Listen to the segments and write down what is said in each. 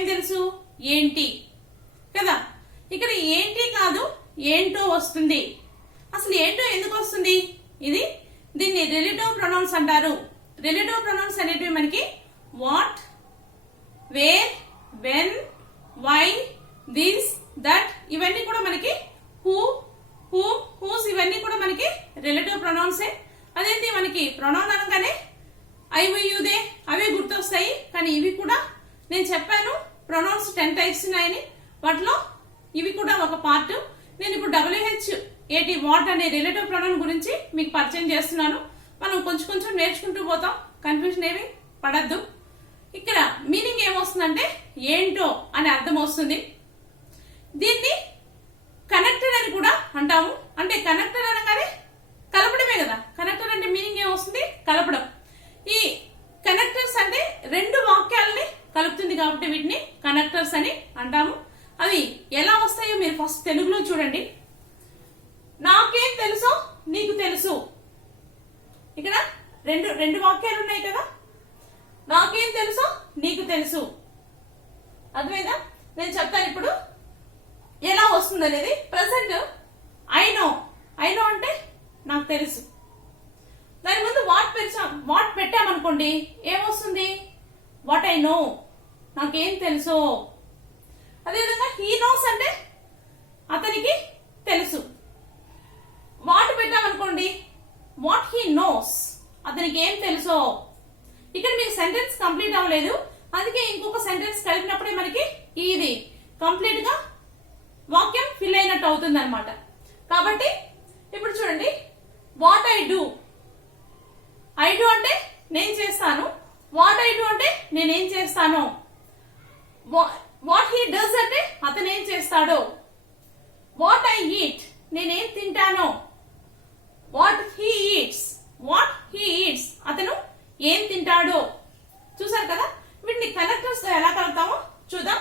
ఏం తెలుసు? ఏంటి కదా. ఇక్కడ ఏంటి కాదు ఏంటో వస్తుంది. అసలు ఏంటో ఎందుకు వస్తుంది? దీన్ని రిలేటివ్ ప్రొనౌన్స్ అంటారు. రిలేటివ్ ప్రొనౌన్స్ అనేటివి మనకి what, where, when, why, this, that ఇవన్నీ కూడా మనకి హూ, హూస్ ఇవన్నీ కూడా మనకి రిలేటివ్ ప్రొనౌన్సే. అదేంటి మనకి ప్రొనౌన్ అనగానే ఐ వి యు దే అవే గుర్తొస్తాయి. కానీ ఇవి కూడా నేను చెప్పాను ప్రొనౌన్స్ 10 టైప్స్ ఉన్నాయని. వాటిలో ఇవి కూడా ఒక పార్ట్. నేను ఇప్పుడు WHAT వాట్ అనే రిలేటివ్ ప్రొనౌన్ గురించి మీకు పరిచయం చేస్తున్నాను. మనం కొంచెం కొంచెం నేర్చుకుంటూ పోతాం. కన్ఫ్యూజన్ ఏమి పడద్దు. ఇక్కడ మీనింగ్ ఏమొస్తుందంటే ఏంటో అని అర్థం వస్తుంది. దీన్ని కనెక్టెడ్ అని కూడా అంటాము. అంటే కనెక్టెడ్ అనగానే కలపడమే కదా. కనెక్టెడ్ అంటే మీనింగ్ ఏమొస్తుంది? కలపడం. ఈ కనెక్టర్స్ అంటే రెండు వాక్యాలని కలుపుతుంది కాబట్టి వీటిని కనెక్టర్స్ అని అంటాము. అవి ఎలా వస్తాయో మీరు ఫస్ట్ తెలుగులో చూడండి. నాకేం తెలుసో నీకు తెలుసు. ఇక్కడ రెండు వాక్యాలు ఉన్నాయి కదా. నాకేం తెలుసో నీకు తెలుసు. అర్థమైందా? నేను చెప్తాను ఇప్పుడు ఎలా వస్తుంది అనేది. ప్రెసెంట్ ఐ నో అంటే నాకు తెలుసు. దాని ముందు వాట్ పెట్టామనుకోండి ఏమొస్తుంది? వాట్ ఐ నో, నాకేం తెలుసు. అదేవిధంగా హీ నోస్ అంటే అతనికి తెలుసు. వాట్ పెట్టామనుకోండి వాట్ హీ నోస్, అతనికి ఏం తెలుసో. ఇక్కడ మీకు సెంటెన్స్ కంప్లీట్ అవ్వలేదు, అందుకే ఇంకొక సెంటెన్స్ కలిపినప్పుడే మనకి ఇది కంప్లీట్ గా వాక్యం ఫిల్ అయినట్టు అవుతుంది అనమాట. కాబట్టి ఇప్పుడు చూడండి, వాట్ ఐ డూ అంటే నేను చేస్తాను. వాట్ ఐ డూ అంటే నేనేం చేస్తాను. వాట్ హీ డస్ అంటే అతను ఏం చేస్తాడో. వాట్ ఐ ఈట్ నేనేం తింటానో. వాట్ హీ ఈట్స్ అతను ఏం తింటాడో. చూసారు కదా. వీటిని కనెక్టర్స్ ఎలా కలుపుతామో చూద్దాం.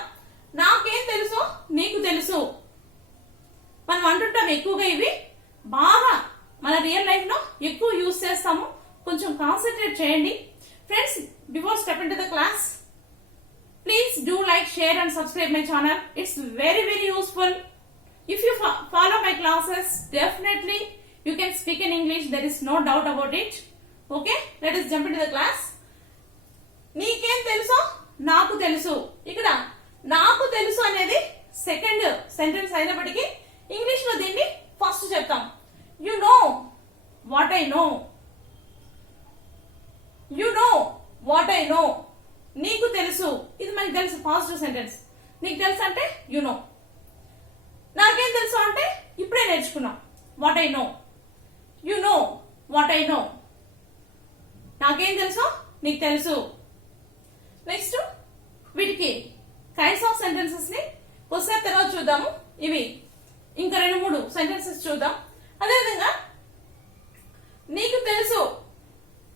నాకేం తెలుసో నీకు తెలుసు. మనం అంటుంటాం ఎక్కువగా. ఇవి బాగా మన రియల్ లైఫ్ లో ఎక్కువ యూజ్ చేస్తాము. కొంచెం కాన్సన్ట్రేట్ చేయండి friends. Before step into the class, please do like, share and subscribe my channel. It's very useful. If you follow my classes, definitely you can speak in English. There is no doubt about it. Okay, let us jump into the class. నీకేం తెలుసో నాకు తెలుసు. ఇక్కడ నాకు తెలుసు అనేది second sentence అయినప్పటికీ English లో దీన్ని ఫస్ట్ చెప్తాం. You know what I know. You know what I know. నీకు తెలుసు, ఇది మనకి తెలుసు పాజిటివ్ సెంటెన్స్. నీకు తెలుసు అంటే యు నో. నాకేం తెలుసు అంటే ఇప్పుడే నేర్చుకున్నాం what I know. You know what I know. నాకేం తెలుసో నీకు తెలుసు. నెక్స్ట్ వీటికి కైండ్స్ ఆఫ్ సెంటెన్సెస్ ని ఒకసారి తర్వాత చూద్దాము. ఇవి ఇంకా 2-3 సెంటెన్సెస్ చూద్దాం. అదేవిధంగా నీకు తెలుసు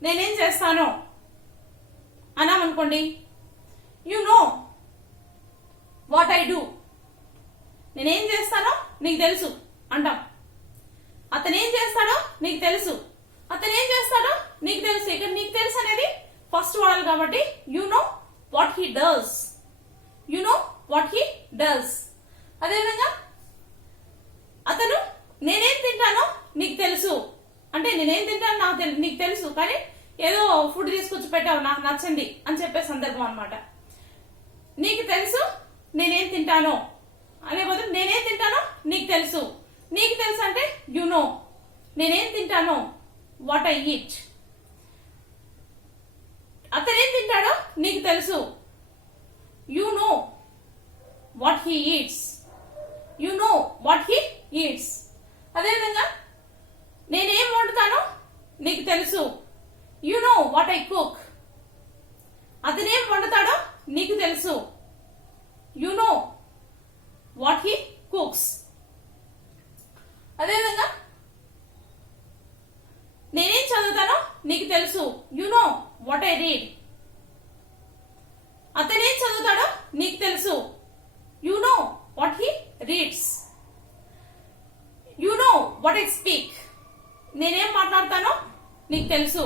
నేనేం చేస్తానో అన్నామనుకోండి, you know what I do. నేనేం చేస్తానో నీకు తెలుసు అంటాం. అతనేం చేస్తాడో నీకు తెలుసు. అతనేం చేస్తాడో నీకు తెలుసు. ఇక్కడ నీకు తెలుసు అనేది ఫస్ట్ వాడాలి కాబట్టి you know what he does. You know what he does. అదేవిధంగా అతను నేనేం తింటానో నీకు తెలుసు అంటే నేనేం తింటానో నీకు తెలుసు, కానీ ఏదో ఫుడ్ తీసుకొచ్చి పెట్టావు నాకు నచ్చండి అని చెప్పే సందర్భం అనమాట. నీకు తెలుసు నేనేం తింటానో అనే బదులు నేనేం తింటానో నీకు తెలుసు. నీకు తెలుసు అంటే యు నో. నేనేం తింటానో వాట్ ఐ ఈట్. అతనేం తింటాడో నీకు తెలుసు. You know what he eats. You know what he eats. అదేవిధంగా నేనేం వండుతానో నీకు తెలుసు. You know what I cook. అతనేం వండుతాడో నీకు తెలుసు. You know what he cooks. అదేవిధంగా నేనేం చదువుతానో నీకు తెలుసు. You know what I read. అతనేం చదువుతాడో నీకు తెలుసు. You know what he reads. You know what I speak. నేనేం మాట్లాడతానో నీకు తెలుసు.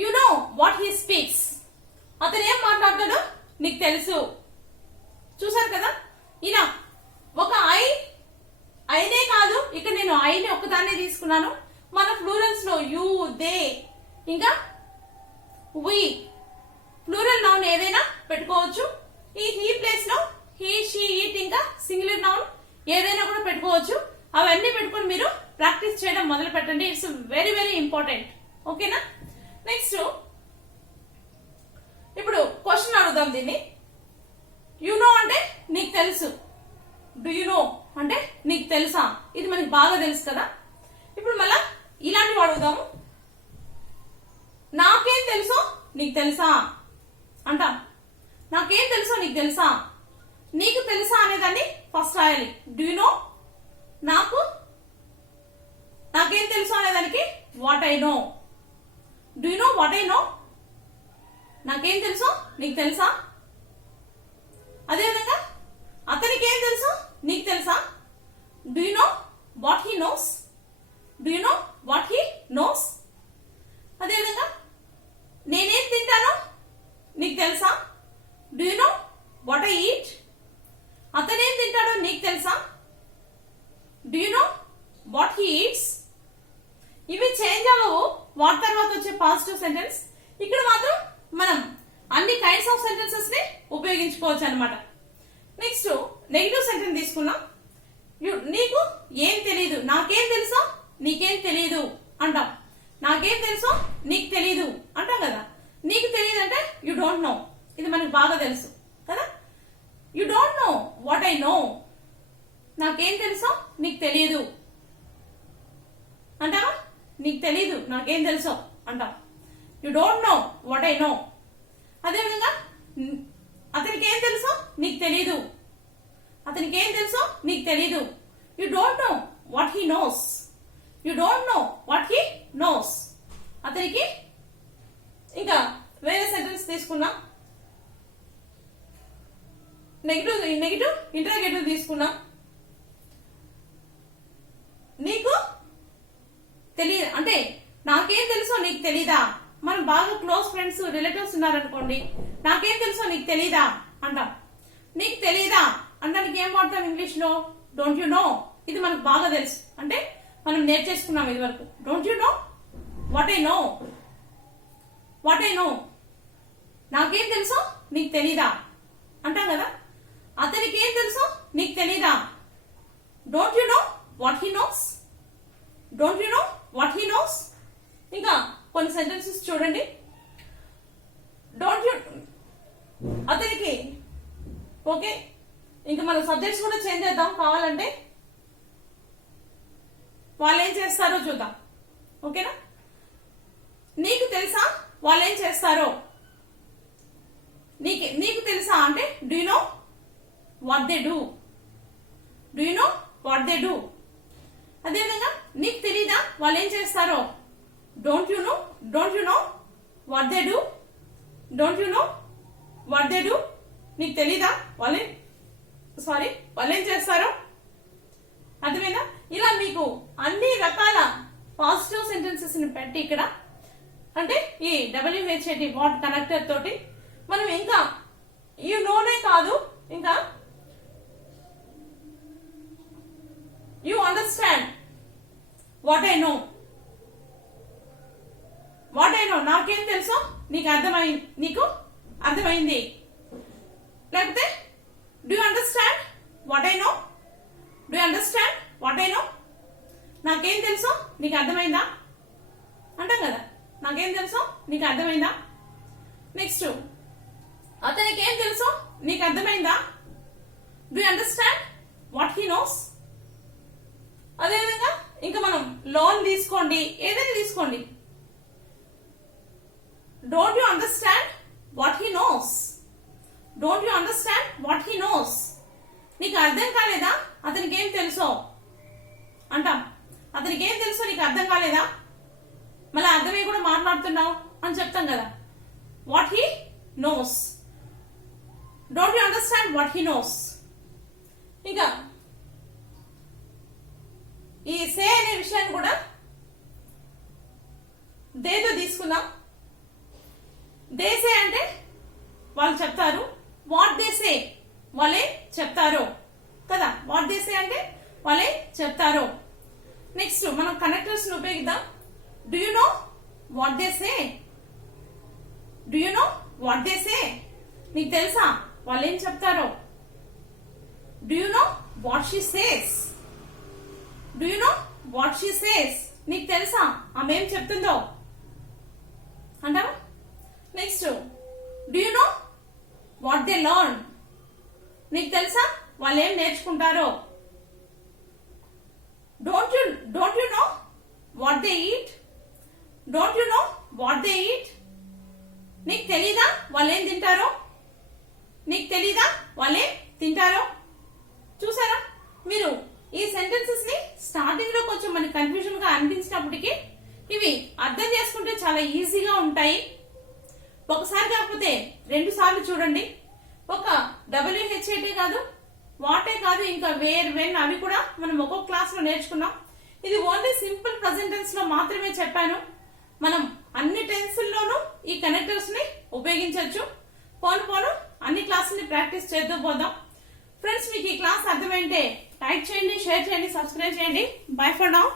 You know what he speaks. అతను ఏం మాట్లాడతాడో నీకు తెలుసు. చూసారు కదా, ఇలా ఒక ఐనే కాదు, ఇక్కడ నేను ఐని ఒక్కదాన్నే తీసుకున్నాను. మన ప్లూరల్స్ లో యు, దే, ఇంకా వి, ప్లూరల్ నౌన్ ఏదైనా పెట్టుకోవచ్చు. ఈ హీ ప్లేస్ లో హీ, షీ, ఇట్, ఇంకా సింగులర్ నౌన్ ఏదైనా కూడా పెట్టుకోవచ్చు. అవన్నీ పెట్టుకొని మీరు ప్రాక్టీస్ చేయడం మొదలు పెట్టండి. It's very very important. ఓకేనా? నెక్స్ట్ ఇప్పుడు క్వశ్చన్ అడుగుదాం దీన్ని. యు నో అంటే నీకు తెలుసు, డు యు నో అంటే నీకు తెలుసా, ఇది మనకి బాగా తెలుసు కదా. ఇప్పుడు మళ్ళా ఇలాంటివి అడుగుదాము. నాకేం తెలుసో నీకు తెలుసా అంటాం. నాకేం తెలుసో నీకు తెలుసా, నీకు తెలుసా అనేదాన్ని ఫస్ట్ రాయాలి. డు యు నో, నాకేం తెలుసు అనేదానికి what I know. Do you know what I know, నాకేం తెలుసో నీకు తెలుసా. అదేవిధంగా అతనికి ఏం తెలుసో నీకు తెలుసా. Do you know what he knows, do you know what he knows. అదేవిధంగా నేనేం తింటానో నీకు తెలుసా. Do you know what I eat. అతనేం తింటాడో నీకు తెలుసా. Do you know what he eats. ఇవి చేంజ్ అవ్వవు వాట్ తర్వాత వచ్చే పాజిటివ్ సెంటెన్స్. ఇక్కడ మాత్రం మనం అన్ని కైండ్స్ ఆఫ్ సెంటెన్సెస్ ని ఉపయోగించుకోవచ్చు అనమాట. నెక్స్ట్ నెగిటివ్ సెంటెన్స్ తీసుకున్నాం. నీకు ఏం తెలియదు, నాకేం తెలుసో నీకేం తెలియదు అంటాం. నాకేం తెలుసో నీకు తెలియదు అంటాం కదా. నీకు తెలియదు అంటే యు డోంట్ నో, ఇది మనకు బాగా తెలుసు కదా. You don't know what I know, నాకేం తెలుసో నీకు తెలియదు అంటావా. నీకు తెలియదు, నాకేం తెలుసో అంటాం. You don't know what I know. అదేవిధంగా అతనికి ఏం తెలుసో నీకు తెలియదు, అతనికి ఏం తెలుసో నీకు తెలియదు. You don't know what he nose, you don't know what he nose. అతనికి ఇంకా వేరే సెంటెన్స్ తీసుకున్నాం. నెగిటివ్ ఇంటరాగేటివ్ తీసుకున్నాం. నీకు తెలియదు అంటే నాకేం తెలుసో నీకు తెలీదా. మనం బాగా క్లోజ్ ఫ్రెండ్స్ రిలేటివ్స్ ఉన్నారనుకోండి, నాకేం తెలుసో నీకు తెలీదా అంటాం. నీకు తెలీదా అంటానికి ఏం వాడతాం ఇంగ్లీష్ లో, డోంట్ యు నో. ఇది మనకు బాగా తెలుసు అంటే మనం నేర్చేసుకున్నాం ఇది వరకు. Don't you know what I know, what I know. నాకేం తెలుసో నీకు తెలీదా అంటాం కదా. అతనికి ఏం తెలుసో నీకు తెలీదా. Don't you know what he nose, don't you know what he nose. ఇంకా కొన్ని సెంటెన్సెస్ చూడండి. డోంట్ యు, అతనికి, ఓకే. ఇంకా మన సబ్జెక్ట్స్ కూడా చేంజ్ చేద్దాం కావాలంటే. వాళ్ళు ఏం చేస్తారో చూద్దాం. ఓకేనా? నీకు తెలుసా వాళ్ళు ఏం చేస్తారో. నీకు తెలుసా అంటే do you know what they do, do you know what they do. అదేవిధంగా నీకు తెలీదా వాళ్ళు ఏం చేస్తారో. Don't you know what they do, don't you know what they do. నీకు తెలీదా వాళ్ళేం చేస్తారో. అర్థమైందా? ఇలా మీకు అన్ని రకాల పాజిటివ్ సెంటెన్సెస్ ని పెట్టి ఇక్కడ అంటే ఈ WHAT వాట్ కనెక్టర్ తోటి మనం ఇంకా యు నోనే కాదు, ఇంకా you understand what I know. What I know నాకేం తెలుసో నీకు అర్థమైంది. లేకపోతే do you understand what I know, do you understand what I know. నాకేం తెలుసో నీకు అర్థమైందా అంటాం కదా. నాకేం తెలుసో నీకు అర్థమైందా. నెక్స్ట్ అతనికి ఏం తెలుసో నీకు అర్థమైందా. Do you understand what he knows. అదేవిధంగా ఇంకా మనం లోన్ తీసుకోండి, ఏదైనా తీసుకోండి. Don't you understand what he nose, don't you understand what he nose. నీకు అర్థం కాలేదా అతనికి ఏం తెలుసో అంటాం. అతనికి ఏం తెలుసో నీకు అర్థం కాలేదా, మళ్ళీ అర్థమై కూడా మాట్లాడుతున్నావు అని చెప్తాం కదా. What he nose, don't you understand what he nose. ఇంకా ఈ సే అనే విషయాన్ని కూడా దేతో తీసుకున్నాం. దే సే అంటే వాళ్ళు చెప్తారు, వాట్ దే సే వాళ్ళే చెప్తారు కదా. వాట్ దే సే అంటే వాళ్ళే చెప్తారు. నెక్స్ట్ మనం కనెక్టర్స్ ని ఉపయోగిద్దాం. Do you know what they say? Do you know what they say? నీకు తెలుసా వాళ్ళు ఏం చెప్తారో? Do you know what she says? Do you know what she says? నీకు తెలుసా ఆమె ఏం చెప్తుందో అంటారు. Next do you know what they learn? నీకు తెలుసా వాళ్ళు ఏం నేర్చుకుంటారో? Don't you know what they eat? Don't you know what they eat? నీకు తెలీదా వాళ్ళు ఏం తింటారో? నీకు తెలీదా వాళ్ళేం తింటారో? చూసారా మీరు ఈ సెంటెన్సెస్ ని స్టార్టింగ్ లో కొంచెం మనకి కన్ఫ్యూజన్ గా అనిపించినప్పటికీ ఇవి అర్థం చేసుకుంటే చాలా ఈజీగా ఉంటాయి. ఒకసారి కాకపోతే 2 సార్లు చూడండి. ఒక WHAT కాదు, వాటే కాదు, ఇంకా వేర్ వెన్ అవి కూడా మనం ఒక్కొక్క క్లాస్ లో నేర్చుకున్నాం. ఇది ఓన్లీ సింపుల్ ప్రెజెంట్ టెన్స్ లో మాత్రమే చెప్పాను. మనం అన్ని టెన్సుల్లోనూ ఈ కనెక్టర్స్ ని ఉపయోగించవచ్చు. పోను పోను అన్ని క్లాసుల్ని ప్రాక్టీస్ చేద్దాం పోదాం. ఫ్రెండ్స్, మీకు ఈ క్లాస్ అర్థమైంటే లైక్ చేయండి, షేర్ చేయండి, సబ్స్క్రైబ్ చేయండి. By for now.